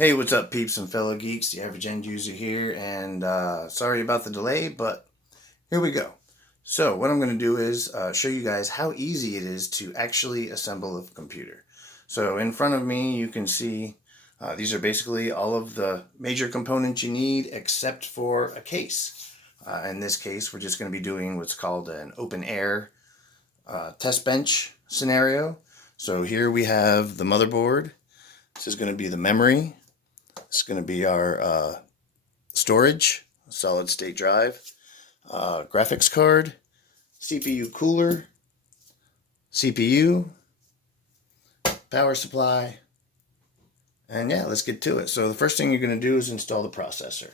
Hey, what's up, peeps and fellow geeks? The average end user here, and sorry about the delay, but here we go. So, what I'm going to do is show you guys how easy it is to actually assemble a computer. So, in front of me, you can see these are basically all of the major components you need except for a case. In this case, we're just going to be doing what's called an open air test bench scenario. So, here we have the motherboard. This is going to be the memory. It's going to be our storage, solid state drive, graphics card, CPU cooler, CPU, power supply, and yeah, let's get to it. So the first thing you're going to do is install the processor.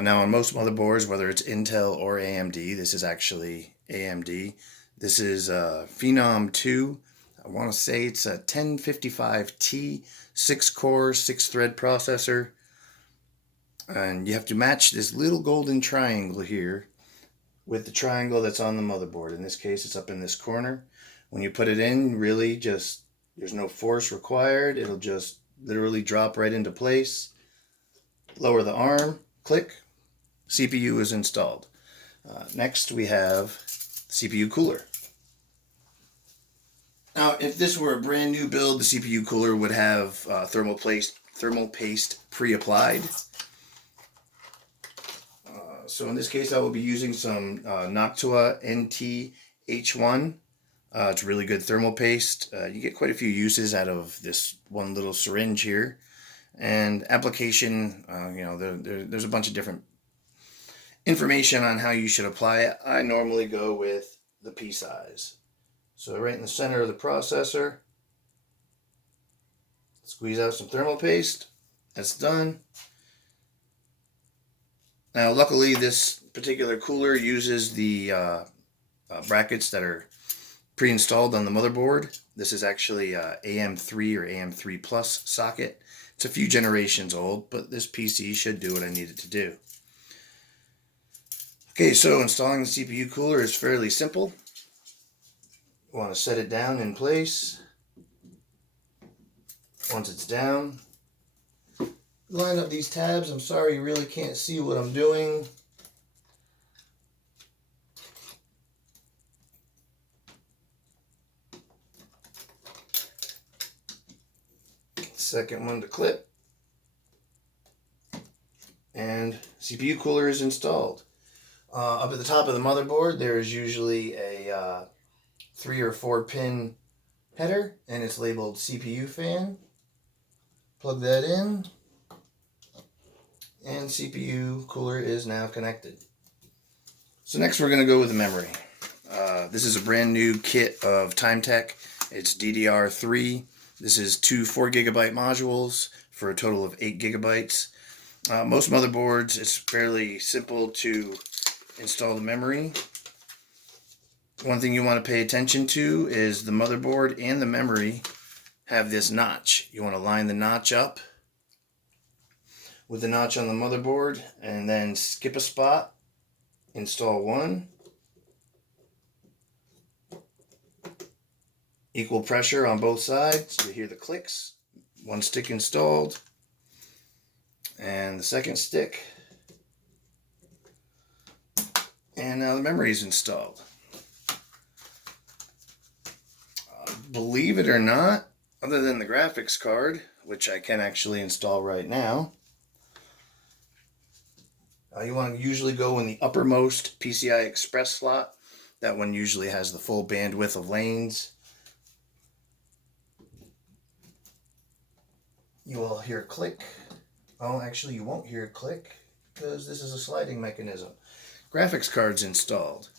Now on most motherboards, whether it's Intel or AMD, this is actually AMD. This is Phenom 2. I want to say it's a 1055T 6-core, 6-thread processor. And you have to match this little golden triangle here with the triangle that's on the motherboard. In this case, it's up in this corner. When you put it in, really just, there's no force required. It'll just literally drop right into place. Lower the arm, click, CPU is installed. Next, we have CPU cooler. Now, if this were a brand new build, the CPU cooler would have thermal paste pre-applied. So in this case, I will be using some Noctua NT-H1. It's really good thermal paste. You get quite a few uses out of this one little syringe here. And application, there's a bunch of different information on how you should apply it. I normally go with the pea size. So right in the center of the processor, squeeze out some thermal paste. That's done. Now, luckily, this particular cooler uses the brackets that are pre-installed on the motherboard. This is actually AM3 or AM3 Plus socket. It's a few generations old, but this PC should do what I need it to do. Okay, so installing the CPU cooler is fairly simple. You want to set it down in place. Once it's down, line up these tabs. I'm sorry you really can't see what I'm doing. Second one to clip. And CPU cooler is installed. Up at the top of the motherboard, there is usually a 3 or 4 pin header, and it's labeled CPU fan. Plug that in. And CPU cooler is now connected. So next we're going to go with the memory. This is a brand new kit of Timetech. It's DDR3. This is two 4 GB modules for a total of 8 GB. Most motherboards, it's fairly simple to install the memory. One thing you want to pay attention to is the motherboard and the memory have this notch. You want to line the notch up with the notch on the motherboard and then skip a spot, install one. Equal pressure on both sides. You hear the clicks. One stick installed. And the second stick. And now the memory is installed. Believe it or not, other than the graphics card, which I can actually install right now, you want to usually go in the uppermost PCI Express slot. That one usually has the full bandwidth of lanes. You will hear a click. Oh, actually you won't hear a click because this is a sliding mechanism. Graphics card's installed.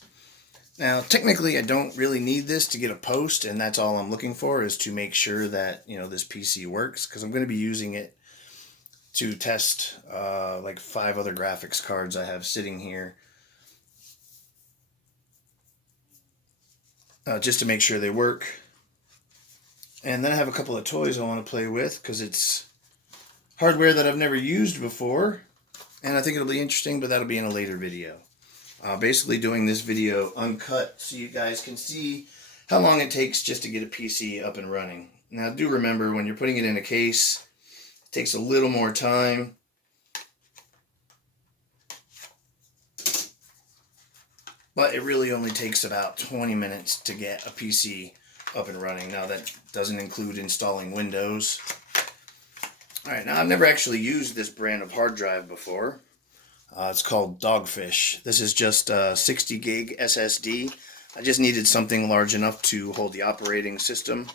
Now, technically, I don't really need this to get a post, and that's all I'm looking for is to make sure that, this PC works, because I'm going to be using it to test like 5 other graphics cards I have sitting here, just to make sure they work. And then I have a couple of toys I want to play with, because it's hardware that I've never used before, and I think it'll be interesting, but that'll be in a later video. Basically doing this video uncut so you guys can see how long it takes just to get a PC up and running. Now, do remember, when you're putting it in a case, Takes a little more time. But it really only takes about 20 minutes to get a PC up and running. Now that doesn't include installing Windows. Alright, now I've never actually used this brand of hard drive before. It's called Dogfish. This is just a 60 gig SSD. I just needed something large enough to hold the operating system.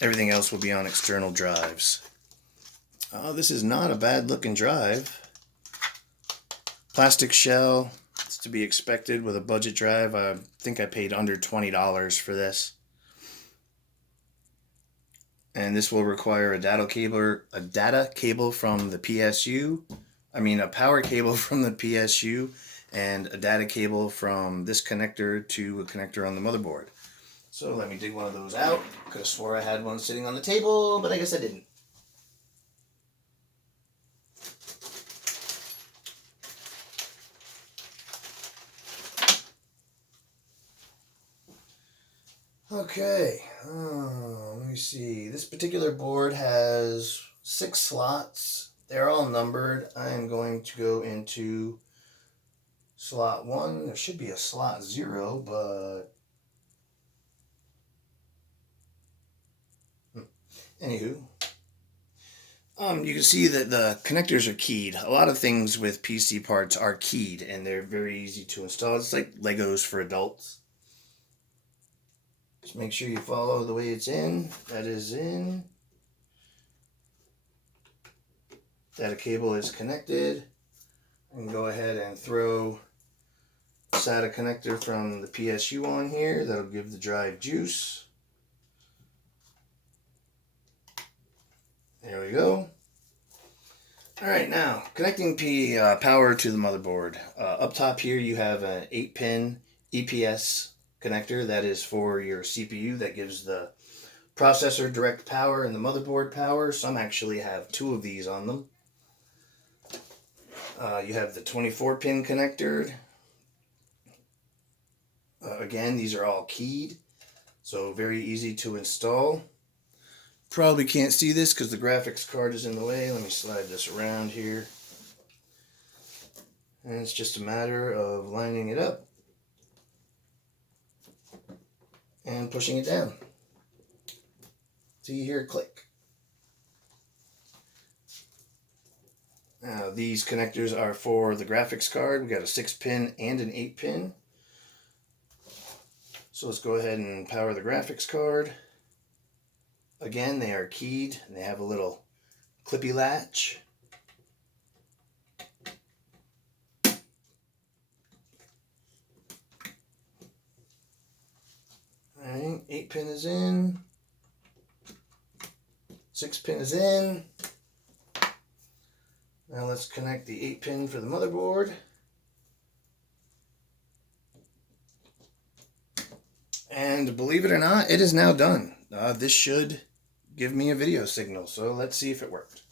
Everything else will be on external drives. This is not a bad looking drive. Plastic shell. It's to be expected with a budget drive. I think I paid under $20 for this. And this will require a data cable from the PSU. A power cable from the PSU and a data cable from this connector to a connector on the motherboard. So let me dig one of those out. Could have swore I had one sitting on the table, but I guess I didn't. Okay, let me see. This particular board has 6 slots. They're all numbered. I'm going to go into slot 1. There should be a slot 0, but anywho. You can see that the connectors are keyed. A lot of things with PC parts are keyed, and they're very easy to install. It's like Legos for adults. Just make sure you follow the way it's in. That is in. Data cable is connected. I can go ahead and throw SATA connector from the PSU on here. That'll give the drive juice. There we go. Alright, now connecting power to the motherboard. Up top here you have an 8-pin EPS connector. That is for your CPU. That gives the processor direct power and the motherboard power. Some actually have 2 of these on them. You have the 24-pin connector. Again, these are all keyed, so very easy to install. Probably can't see this because the graphics card is in the way. Let me slide this around here. And it's just a matter of lining it up and pushing it down. So you hear a click. Now these connectors are for the graphics card. We got a 6-pin and an 8-pin. So let's go ahead and power the graphics card. Again, they are keyed and they have a little clippy latch. Alright, 8-pin is in. 6-pin is in. Now let's connect the 8-pin for the motherboard. And believe it or not, it is now done. This should give me a video signal, so let's see if it worked.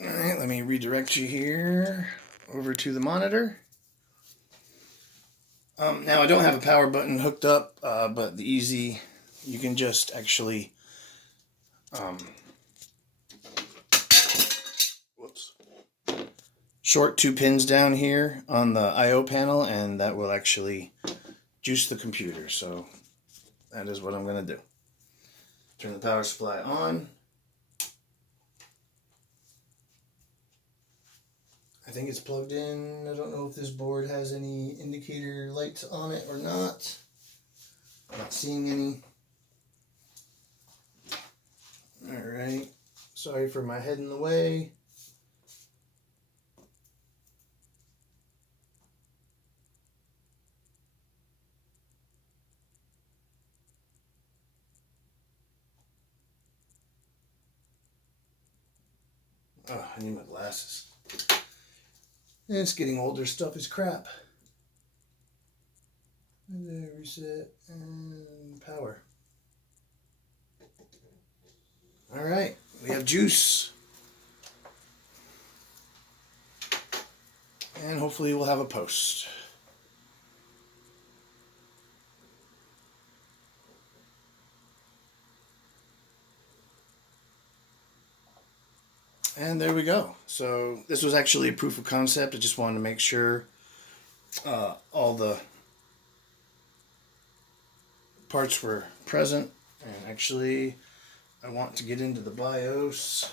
Alright, let me redirect you here over to the monitor. Now I don't have a power button hooked up, but you can just actually short 2 pins down here on the I/O panel, and that will actually juice the computer. So that is what I'm going to do. Turn the power supply on. I think it's plugged in. I don't know if this board has any indicator lights on it or not. I'm not seeing any. Alright. Sorry for my head in the way. Oh, I need my glasses. And it's getting older. Stuff is crap. And there, reset and power. Alright, we have juice. And hopefully we'll have a post. And there we go. So this was actually a proof of concept. I just wanted to make sure all the parts were present. And actually, I want to get into the BIOS.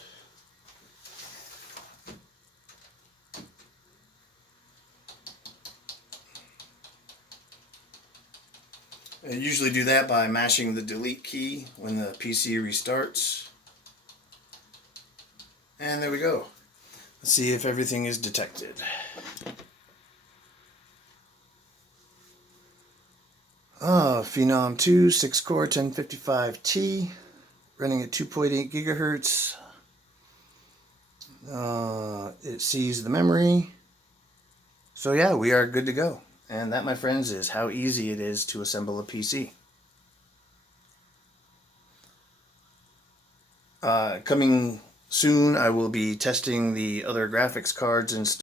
I usually do that by mashing the delete key when the PC restarts. And there we go. Let's see if everything is detected. Phenom 2, 6-core 1055T, running at 2.8 gigahertz. It sees the memory. So yeah, we are good to go. And that, my friends, is how easy it is to assemble a PC. Coming soon, I will be testing the other graphics cards and